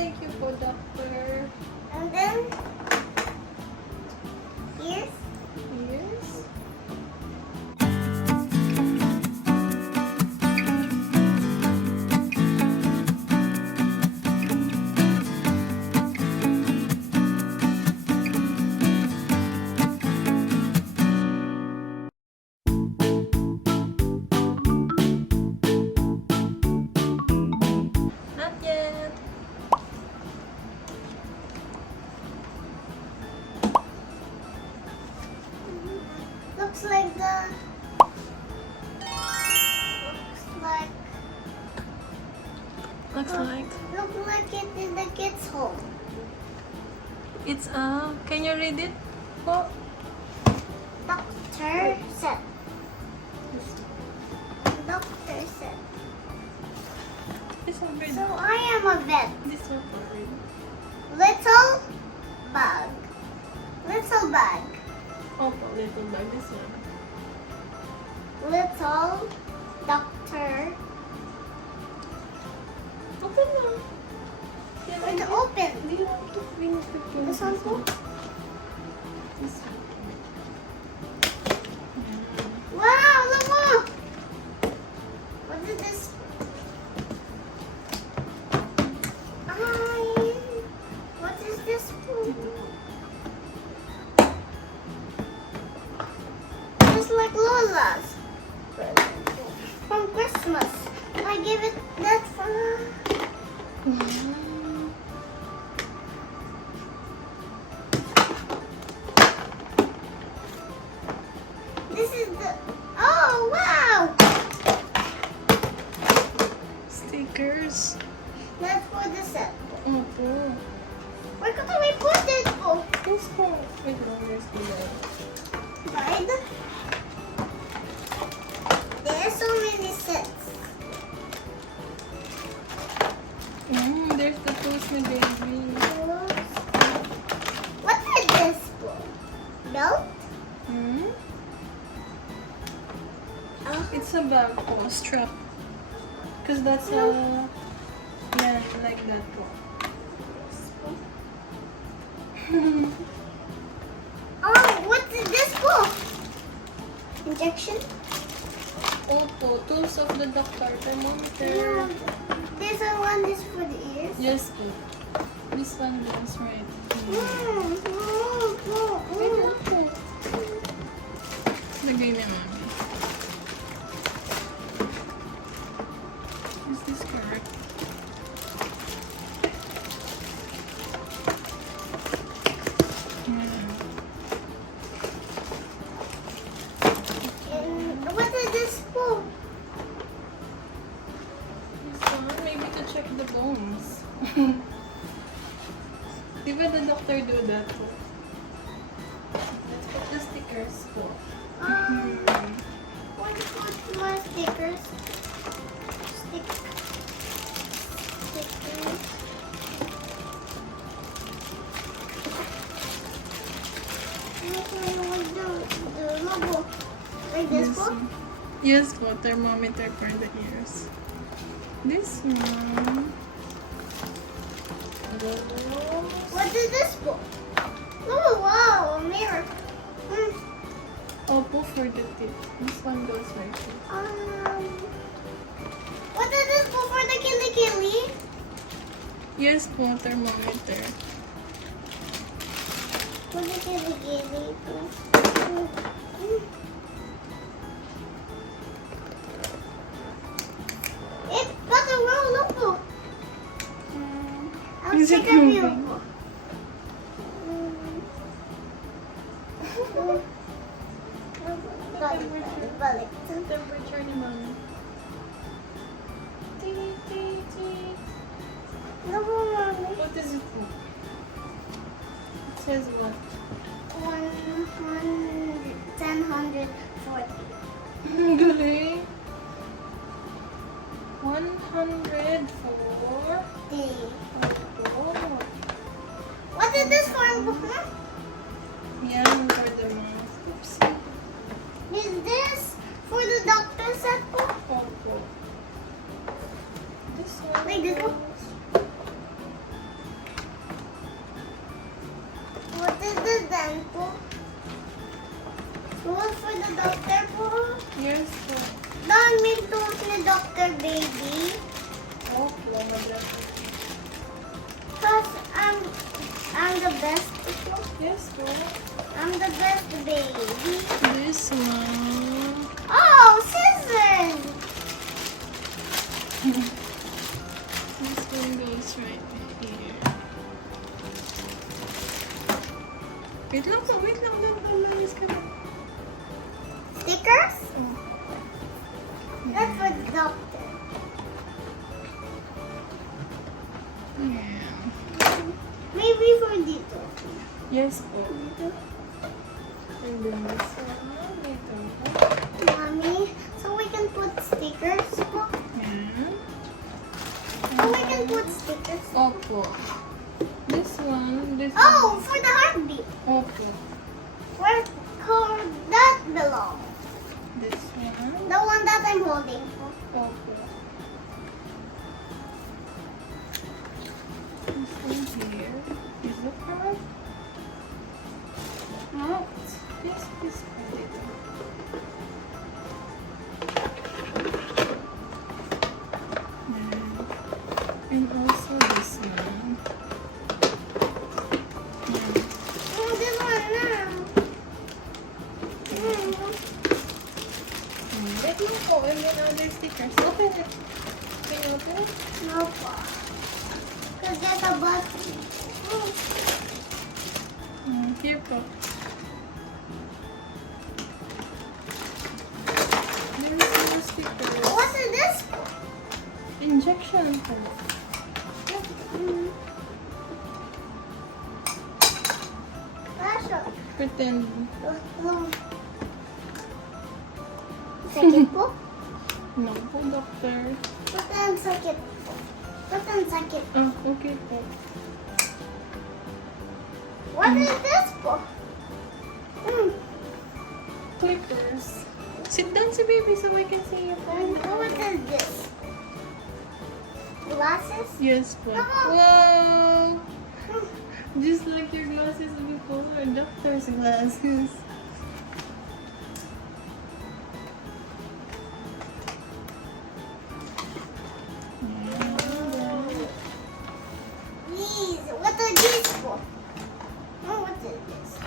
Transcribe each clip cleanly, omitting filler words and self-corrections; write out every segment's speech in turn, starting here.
thank you po, doctor. And then, ears. Yes. Not yet. Looks like Looks like it is the kids' home. it's can you read it? Po? Doctor said. Doctor said. This one read. So I am a vet. This one for read. Little bag. Little bag. Opo, little bag. This one. Little doctor. Open na. It's open. Do you want to finish the film? This one too? This one. Wow, look more. What is this? What is this for? Just like Lola's from Christmas. I gave it that for. This is the. Oh wow! Stickers. That's for the set. Opo. Where could we put it? Oh, This one. Wait lang, where's the bag? guide. There are so many sets. There's the toast na baby. What is this for? Belt? Hmm? Oh. It's a bag po, strap. Because that's yeah, like that po. Oh, what is this for? Injection? Opo, tools of the doctor, thermometer. Yeah. This one is for the ears. Yes po. This one is right here. Wait lang po. Lagay ni mami. Is this correct? And what is this for? This one, maybe to check the bones. Di ba the doctor do that po? Let's put the stickers po. What is my stickers? Stickers. The logo. Like this for? Yes po, thermometer for the ears. This one. What is this for? Oh wow, a mirror. Opo for the tip. This one goes right here. What is this for the kili? Yes po, thermometer. For the kili. It's got a roll logo. I'll Is it check a view. moving? Balik. Temperature ni mami. No, mommy. What is it po? It says what? 140. Galing. 104. Oh. What is this for? Yan for the mouth. Oops. Is this for the doctor set? Opo. This one. Like this one? yan po. Tools for the doctor po. Yes po. Dami tools ni Dr. Baby. Opo, madras. Cause I'm the best po. Yes po. I'm the best baby. This one. Oh, scissors! This one goes right here. Wait lang po, wait lang. Lamis ka na. Stickers? That's for the doctor. Yeah. Maybe for dito. Yes po. Dito. And then this one. Dito. Mommy, so we can put stickers po? Yeah. So we can put stickers. Opo. This one. This Oh, one. for the heartbeat. Opo. Where could that belong? This one. The one that I'm holding po. Opo. This one here. Is the card? No. This card dito. And also this one. Oh, this one now. Wait lang po. And then other stickers. Open it. Can you open it? No po. Cause there's a button. Here po. There is more stickers. What is this for? Injection po. Tasha. Pretend. Sakit po? No po, doctor. Butang sakit po. Butang sakit. Ah, okay po. What is this for? Clippers. Sit down si baby so we can see you. What is this? Glasses? Yes po. Wow! Just like your glasses before. Doctor's glasses. These. What are these for? Oh, what is this?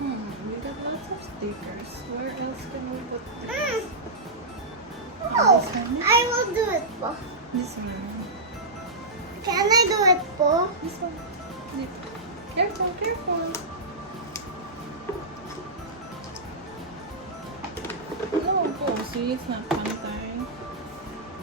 We got lots of stickers. Where else can we put Mm. this? Oh, This one? I will do it po. This one. Can I do it po? This one. Careful, careful. No po, see it's not pantay.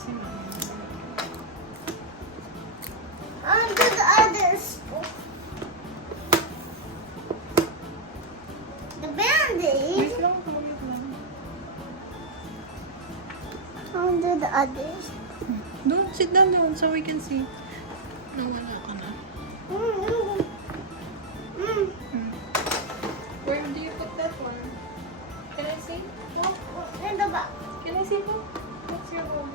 See mama. I'll do the others po. The band-aid. Wait lang po, wait lang. I'll do the others. Don't sit down doon so we can see. Nawala ka na. Where do you put that one? Can I see? In the back. Can I see po? What's your home?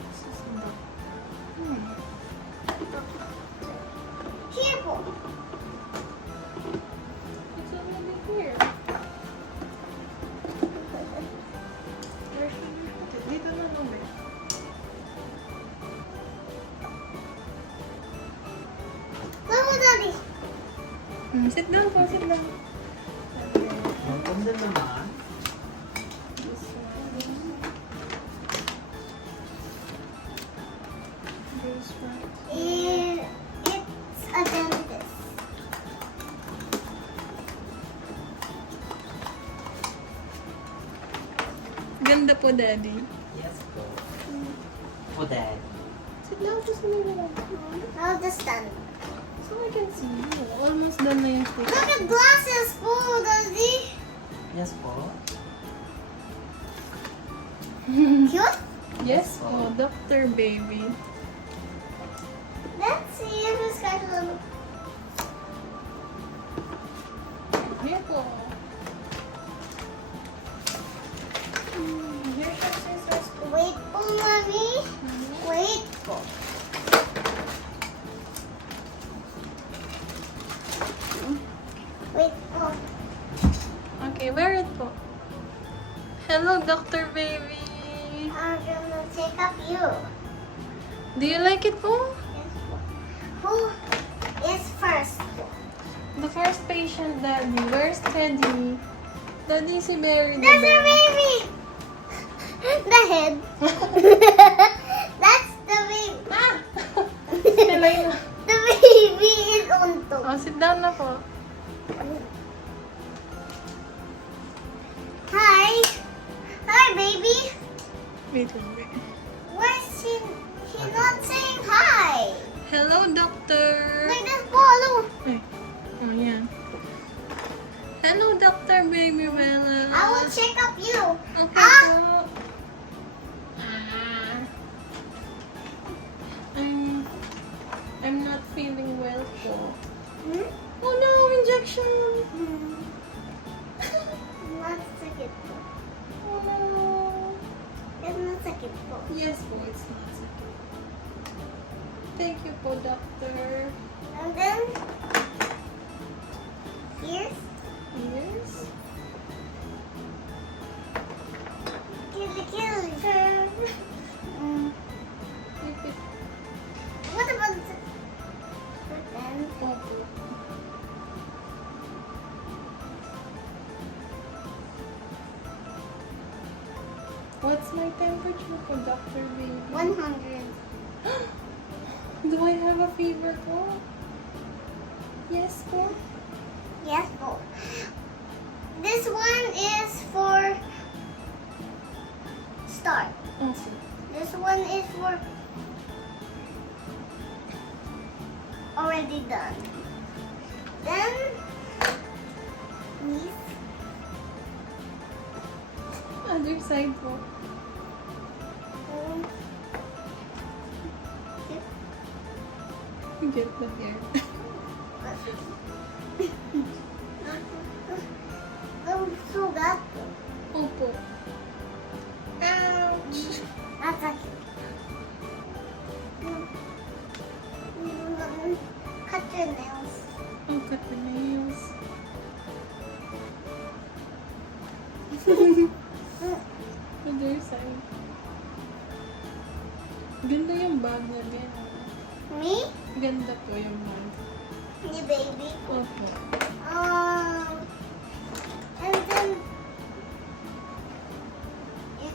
This is in the... Here po. It's already here. Where should we put it? Dito na lang ba? No, Daddy. Sit down po, sit down. Ang ganda naman. This one. Goes right. It's a dentist. Ganda po, Daddy. Yes po. Po, Dad. Sit down po sa nila. I'll just stand. So I can see you. Almost done na yung stick. Look at glasses po, Daddy. Yes po. Cute? Yes po, Dr. Baby. Let's see if it's got a little. Here po. Here's your scissors po. Wait po, Mommy. Wait po. Wait po. Okay, wear it po. Hello, Dr. Baby. I'm gonna check up you. Do you like it po? Yes po. Who is first po? The first patient, Daddy. Where's Teddy? Daddy, si Mary. That's our baby! The head. That's the baby. Ah! Silay na. The baby is on top. Oh, sit down na po. Hi. Hi, baby. Wait, wait. Where's she? She's not saying hi. Hello, doctor. Like this ball. Ay. Oh, yan. Hello, Dr. Baby Bella. I will check up you. Okay Ah! po. I'm not feeling well po. Hmm? Oh no, injection. Not sakit po. Oh no. It's not sakit po. Yes po, it's not okay. Thank you po, doctor. And then, here's Yes. Killy. Keep it. What about the... Then, Opo. What's my temperature po, Dr. Baby? 100. Do I have a fever po? Yes po. Yes po. This one is for start. Okay. This one is for already done. Then this. Other side po. um, Get the hair. Sugat. Opo. Ouch. That's okay. Cut your nails. Oh, cut the nails. Other side. Ganda yung bag na yan. Me? Ganda po yung bag. Me, baby. Opo. And then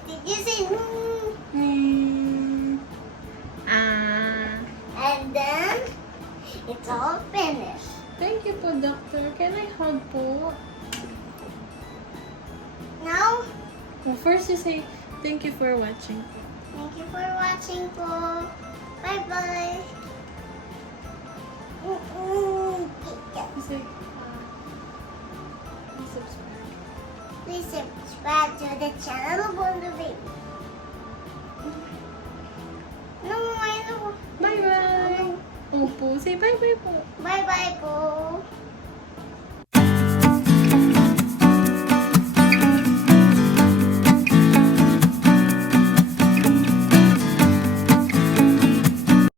did you say and then it's all finished. Thank you po, doctor. Can I hug po? Now, Well, first you say, thank you for watching. thank you for watching po. Bye bye. You say, please subscribe. Please subscribe to the channel of Wonder Baby. No, I know. Bye-bye. Opo. Say bye-bye po. Bye bye po.